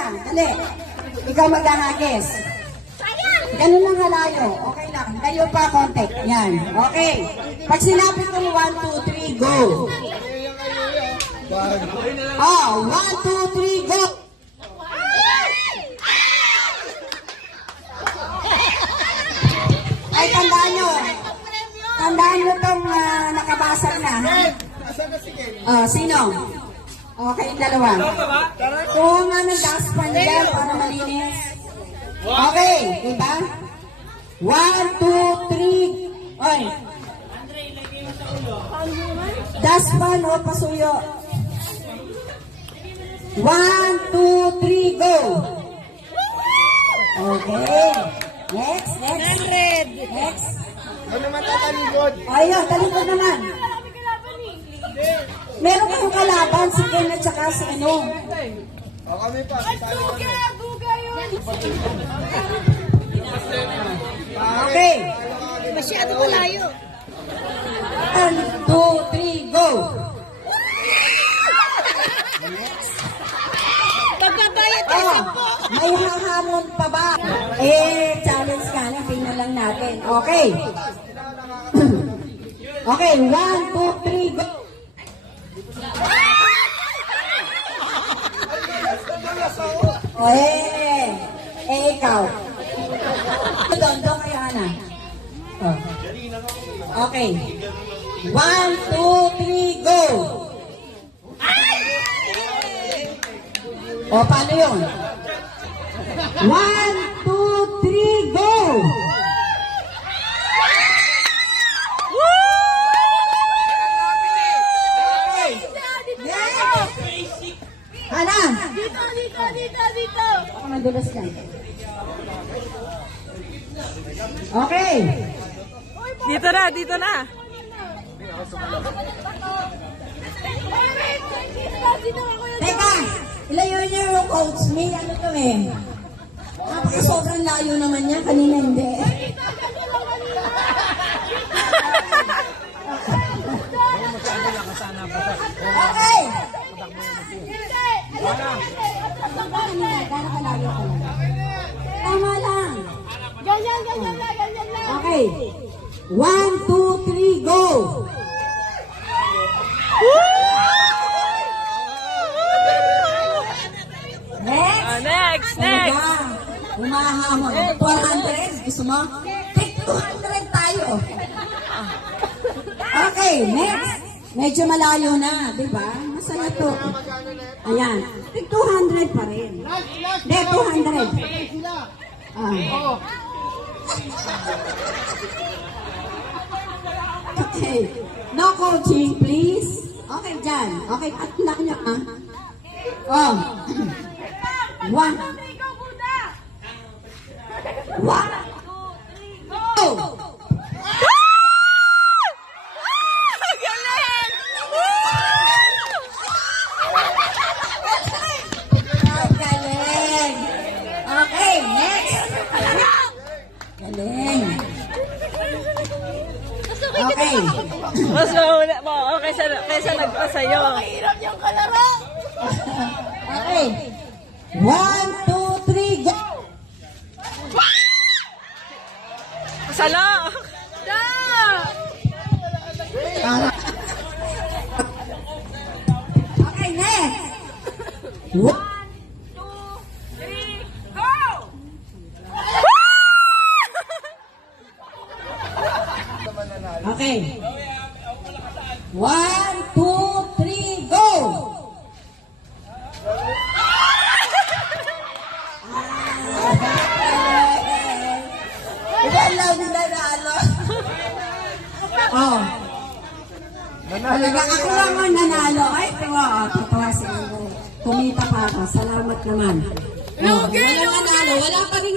lang. Dali. Ikaw maghahagis. Ganun lang halayo. Okay lang. Layo pa konti. Yan. Okay. Pag sinabi ko 1, 2, 3, go. Oh, 1, 2, 3, go. Ay, tandaan nyo. Tandaan nyo itong nakabasag na. Oh, sino? Okay, dalawa. Kung dustpan yan para malinis. Okay, diba? 1, 2, 3. Oy. Dustpan o pasuyo. 1, 2, 3, go. Okay. Next. Next. Ano naman tatalikod? Ayun, talikod naman. Meron kang kalaban, si Ken at saka si ano. O kami pa. Okay. Masyado malayo. 1, 2, 3, go. Pagbabayad Oh, kasi po. may hahamon pa ba? Challenge ka na, tingnan lang natin. Okay. Okay, 1, 2, 3, go. Ikaw. Doon kaya na. Oh. Okay. 1, 2, 3, go. O, paano yun? 1, 2, 3, go. Okay. Ana? Dito. Ako madulas lang. Okay. Dito na. Teka, ilayo niyo yung coach. May ano to eh. Sobrang layo naman niya. Kanina hindi. Okay. Tama lang. Ganyan lang. Okay. 1, 2, 3, go. Next. Next. Humahamon. 400. Gusto mo? Take 200 tayo. Okay, next. Medyo malayo na, di ba? Masaya to. Ayan. Take 200 pa rin. Hindi, 200. Okay. No coaching, please. Okay, dyan. Okay, patlak nyo, ha? Oh. 1. 1. Go! Galing! Okay, next! Galing! Okay. Mas mauna mo. Kaysa nagpasayo. Mahirap yung kalaro! Okay. 1, 2, 3, go! Pasalo! Okay, next! 1, 2, 3, go! Okay. 1, 2, 3, go! Iba lang nanalo. Oh. Talaga ako lang ang nanalo. Ay, tuwa si Ano. Kumita pa ako. Salamat naman. Oh, wala nanalo. Wala pa rin